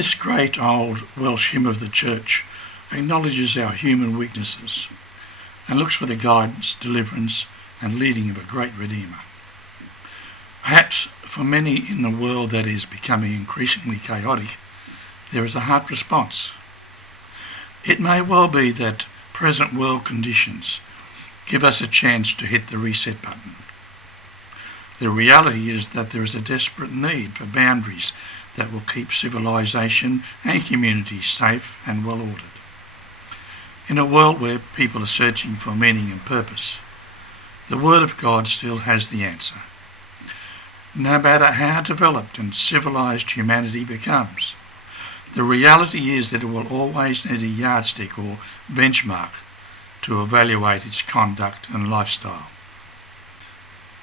This great old Welsh hymn of the Church acknowledges our human weaknesses and looks for the guidance, deliverance and leading of a great Redeemer. Perhaps for many in the world that is becoming increasingly chaotic, there is a heart response. It may well be that present world conditions give us a chance to hit the reset button. The reality is that there is a desperate need for boundaries that will keep civilization and communities safe and well ordered. In a world where people are searching for meaning and purpose, the Word of God still has the answer. No matter how developed and civilized humanity becomes, the reality is that it will always need a yardstick or benchmark to evaluate its conduct and lifestyle.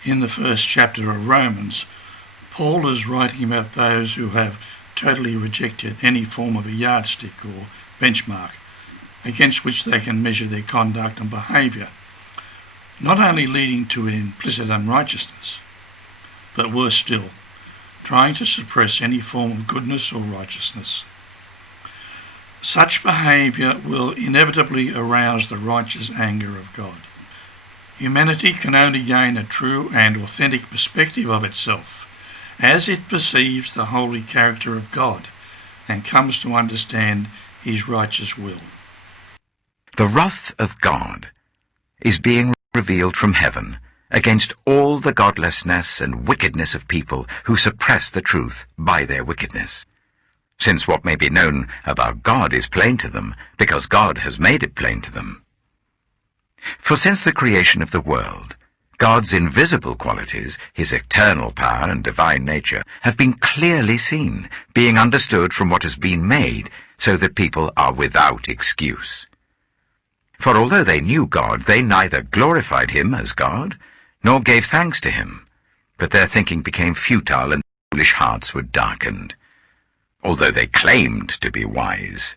In the first chapter of Romans, Paul is writing about those who have totally rejected any form of a yardstick or benchmark against which they can measure their conduct and behaviour, not only leading to implicit unrighteousness, but worse still, trying to suppress any form of goodness or righteousness. Such behaviour will inevitably arouse the righteous anger of God. Humanity can only gain a true and authentic perspective of itself as it perceives the holy character of God and comes to understand his righteous will. The wrath of God is being revealed from heaven against all the godlessness and wickedness of people who suppress the truth by their wickedness. Since what may be known about God is plain to them, because God has made it plain to them. For since the creation of the world, God's invisible qualities, his eternal power and divine nature, have been clearly seen, being understood from what has been made, so that people are without excuse. For although they knew God, they neither glorified him as God, nor gave thanks to him, but their thinking became futile and foolish hearts were darkened. Although they claimed to be wise,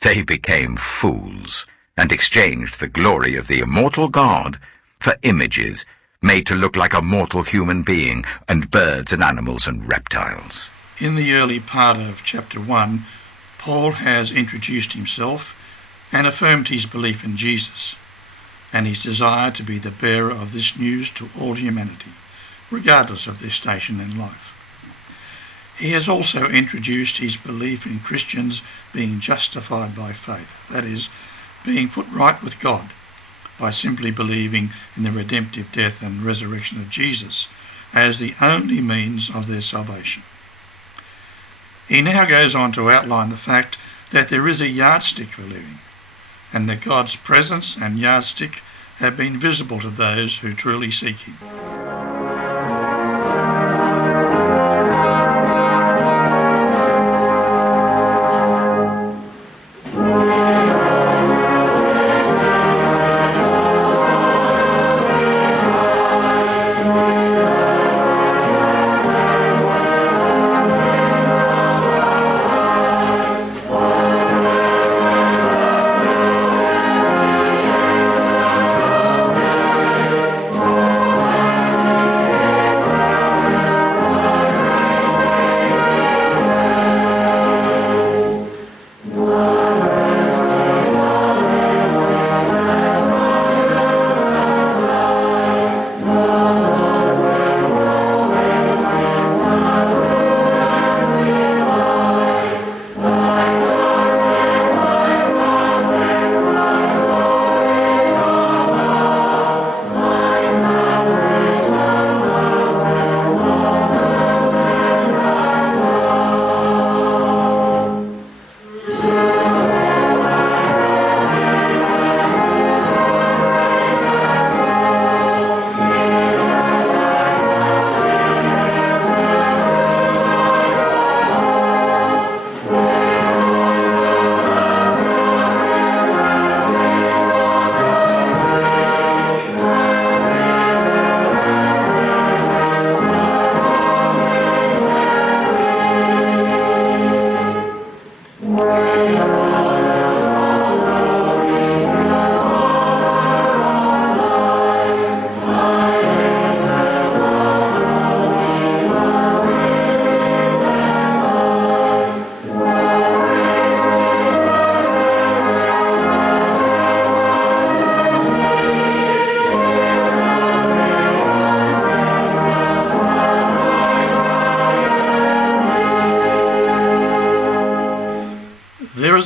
they became fools, and exchanged the glory of the immortal God for images made to look like a mortal human being, and birds and animals and reptiles. In the early part of chapter 1, Paul has introduced himself and affirmed his belief in Jesus and his desire to be the bearer of this news to all humanity, regardless of their station in life. He has also introduced his belief in Christians being justified by faith, that is, being put right with God by simply believing in the redemptive death and resurrection of Jesus as the only means of their salvation. He now goes on to outline the fact that there is a yardstick for living, and that God's presence and yardstick have been visible to those who truly seek him.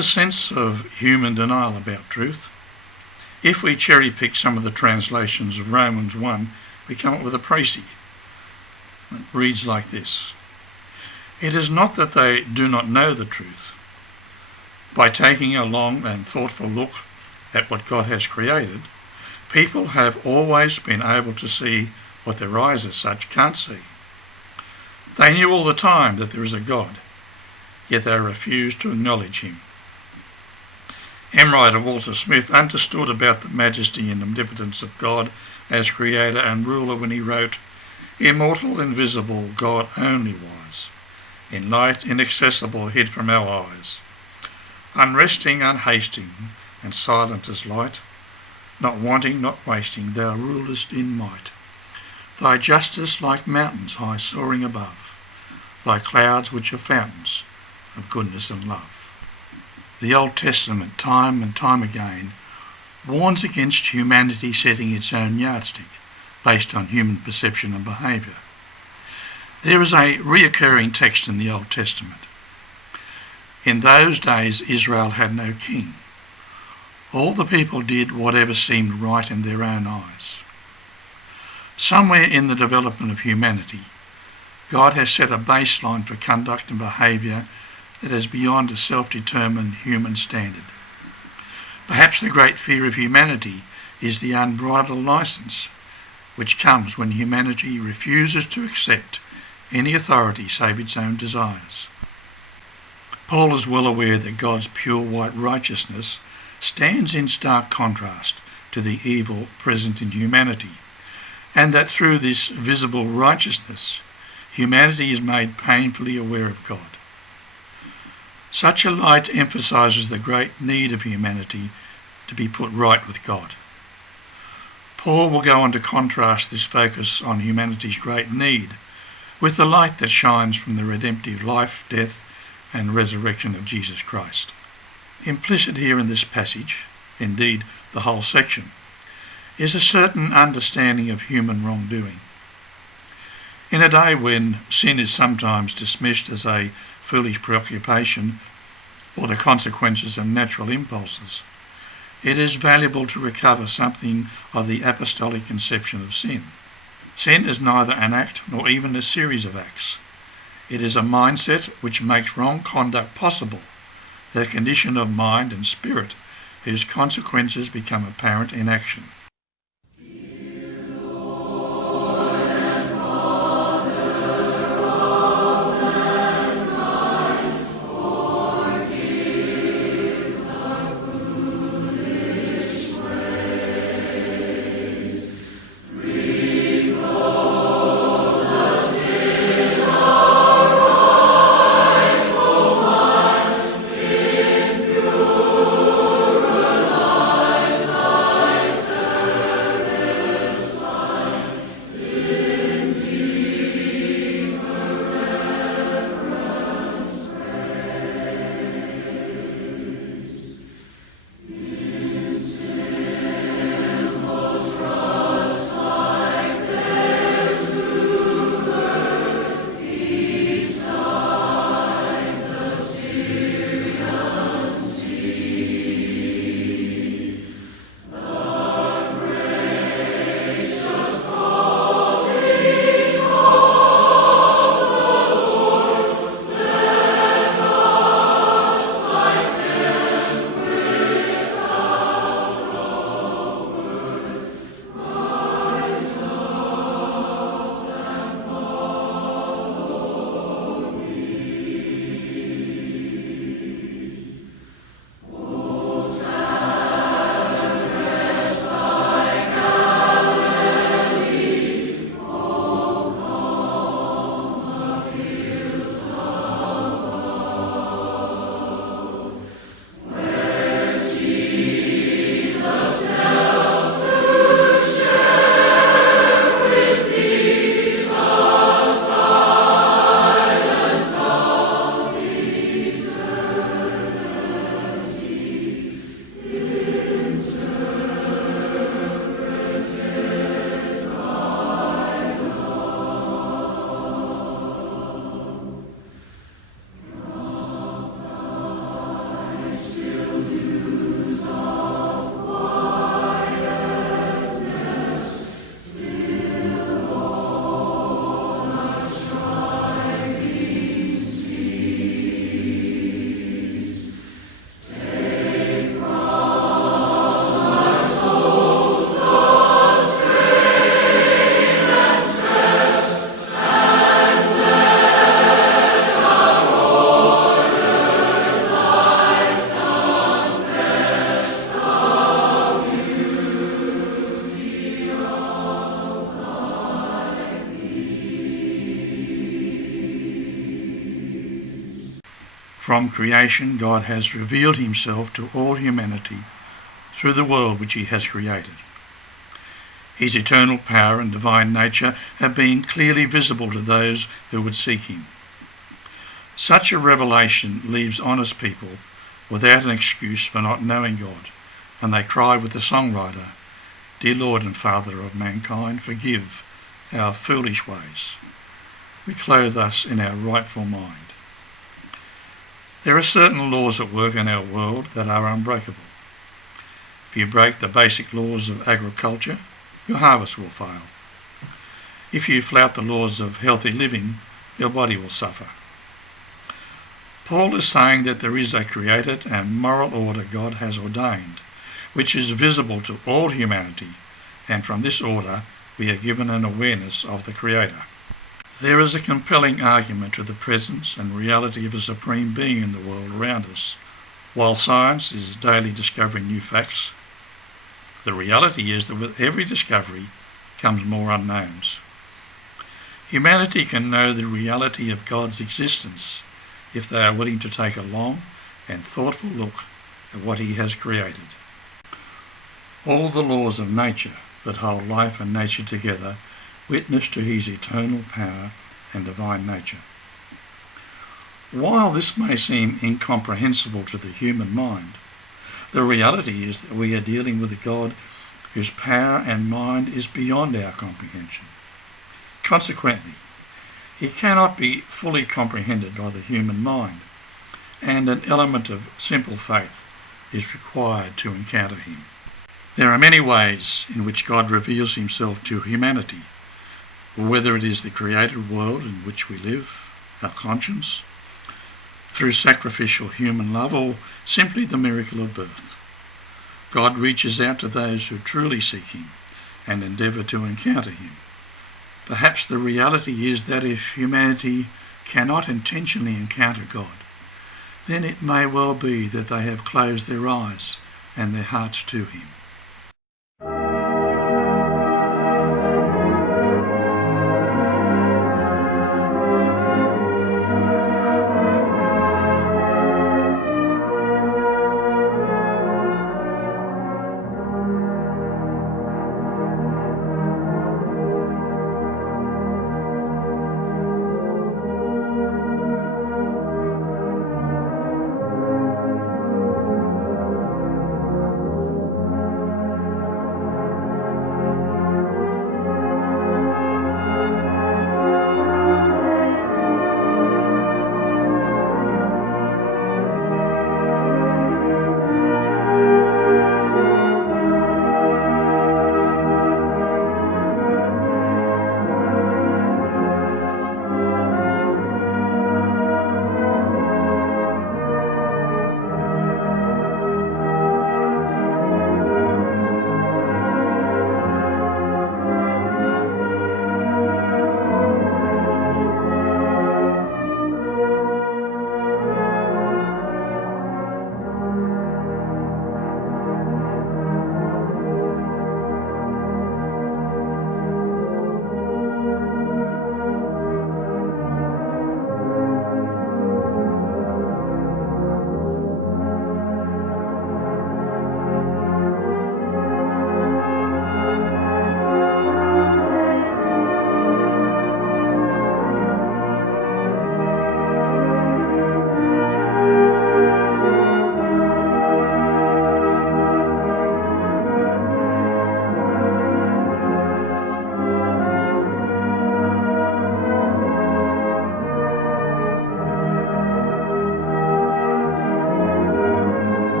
a sense of human denial about truth. If we cherry-pick some of the translations of Romans 1, we come up with a précis. It reads like this: "It is not that they do not know the truth. By taking a long and thoughtful look at what God has created, people have always been able to see what their eyes as such can't see. They knew all the time that there is a God, yet they refused to acknowledge him." Hymn writer Walter Smith understood about the majesty and omnipotence of God as creator and ruler when he wrote, "Immortal, invisible, God only wise, in light inaccessible hid from our eyes. Unresting, unhasting, and silent as light, not wanting, not wasting, thou rulest in might. Thy justice like mountains high soaring above, thy clouds which are fountains of goodness and love." The Old Testament, time and time again, warns against humanity setting its own yardstick based on human perception and behaviour. There is a reoccurring text in the Old Testament. "In those days Israel had no king. All the people did whatever seemed right in their own eyes." Somewhere in the development of humanity, God has set a baseline for conduct and behaviour that is beyond a self-determined human standard. Perhaps the great fear of humanity is the unbridled licence which comes when humanity refuses to accept any authority save its own desires. Paul is well aware that God's pure white righteousness stands in stark contrast to the evil present in humanity, and that through this visible righteousness, humanity is made painfully aware of God. Such a light emphasises the great need of humanity to be put right with God. Paul will go on to contrast this focus on humanity's great need with the light that shines from the redemptive life, death, and resurrection of Jesus Christ. Implicit here in this passage, indeed the whole section, is a certain understanding of human wrongdoing. In a day when sin is sometimes dismissed as a foolish preoccupation or the consequences of natural impulses, it is valuable to recover something of the apostolic conception of sin. Sin is neither an act nor even a series of acts. It is a mindset which makes wrong conduct possible, the condition of mind and spirit whose consequences become apparent in action. From creation, God has revealed himself to all humanity through the world which he has created. His eternal power and divine nature have been clearly visible to those who would seek him. Such a revelation leaves honest people without an excuse for not knowing God, and they cry with the songwriter, "Dear Lord and Father of mankind, forgive our foolish ways. Reclothe us in our rightful mind." There are certain laws at work in our world that are unbreakable. If you break the basic laws of agriculture, your harvest will fail. If you flout the laws of healthy living, your body will suffer. Paul is saying that there is a created and moral order God has ordained, which is visible to all humanity, and from this order we are given an awareness of the Creator. There is a compelling argument to the presence and reality of a supreme being in the world around us. While science is daily discovering new facts, the reality is that with every discovery comes more unknowns. Humanity can know the reality of God's existence if they are willing to take a long and thoughtful look at what he has created. All the laws of nature that hold life and nature together witness to his eternal power and divine nature. While this may seem incomprehensible to the human mind, the reality is that we are dealing with a God whose power and mind is beyond our comprehension. Consequently, he cannot be fully comprehended by the human mind, and an element of simple faith is required to encounter him. There are many ways in which God reveals himself to humanity, whether it is the created world in which we live, our conscience, through sacrificial human love, or simply the miracle of birth. God reaches out to those who truly seek him and endeavour to encounter him. Perhaps the reality is that if humanity cannot intentionally encounter God, then it may well be that they have closed their eyes and their hearts to him.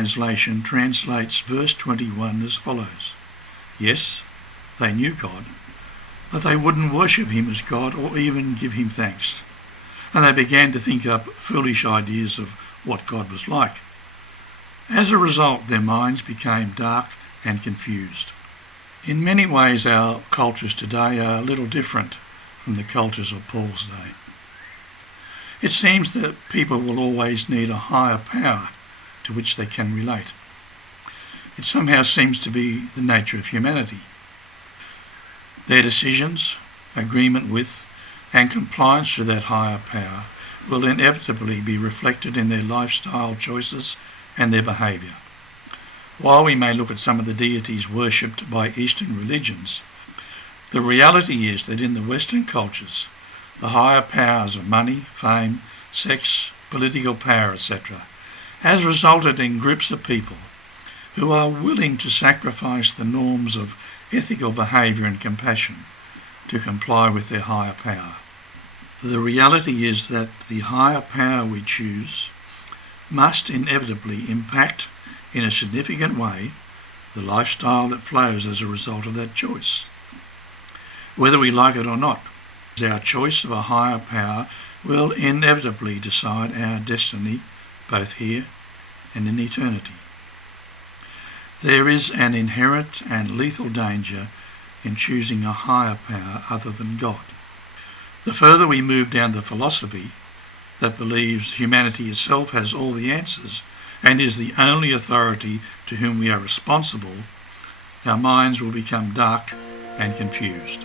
translation translates verse 21 as follows. Yes, they knew God, but they wouldn't worship him as God or even give him thanks. And they began to think up foolish ideas of what God was like. As a result, their minds became dark and confused. In many ways, our cultures today are a little different from the cultures of Paul's day. It seems that people will always need a higher power to which they can relate. It somehow seems to be the nature of humanity. Their decisions, agreement with, and compliance to that higher power will inevitably be reflected in their lifestyle choices and their behaviour. While we may look at some of the deities worshipped by Eastern religions, the reality is that in the Western cultures, the higher powers of money, fame, sex, political power, etc., has resulted in groups of people who are willing to sacrifice the norms of ethical behaviour and compassion to comply with their higher power. The reality is that the higher power we choose must inevitably impact in a significant way the lifestyle that flows as a result of that choice. Whether we like it or not, our choice of a higher power will inevitably decide our destiny both here and in eternity. There is an inherent and lethal danger in choosing a higher power other than God. The further we move down the philosophy that believes humanity itself has all the answers and is the only authority to whom we are responsible, our minds will become dark and confused.